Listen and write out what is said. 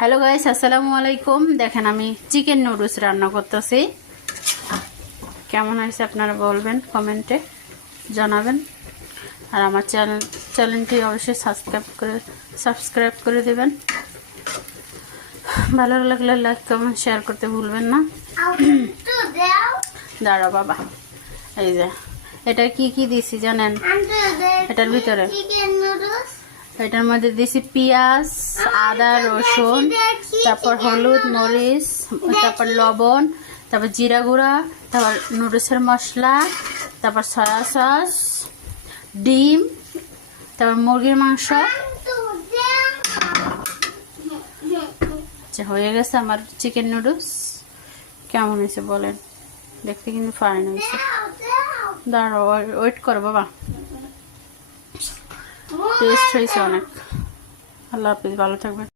Hello guys, আসসালামু আলাইকুম। দেখেন আমি চিকেন নুডলস রান্না করতেছি। কেমন হয়েছে আপনারা বলবেন, কমেন্টে জানাবেন। আর আমার চ্যানেলটি অবশ্যই সাবস্ক্রাইব করে দেবেন। ভালো লাগলে লাইক কমেন্ট শেয়ার করতে ভুলবেন না। দাঁড়াও বাবা, এই যে এটা কি কি দিছি জানেন? এটার ভিতরে এটার মধ্যে দিছি পেঁয়াজ, আদা, রসুন, তারপর হলুদ, মরিচ, তারপর লবণ, তারপর জিরা গুঁড়া, তারপর নুডলসের মশলা, তারপর সয়া সস, ডিম, তারপর মুরগির মাংস। আচ্ছা, হয়ে গেছে আমার চিকেন নুডলস। কেমন হয়েছে বলেন? দেখতে কিন্তু ফাইন হয়েছে। দাঁড়াও, ওয়েট করো বাবা। টেস্ট হয়েছে অনেক। আল্লাহ হাফিজ, ভালো থাকবেন।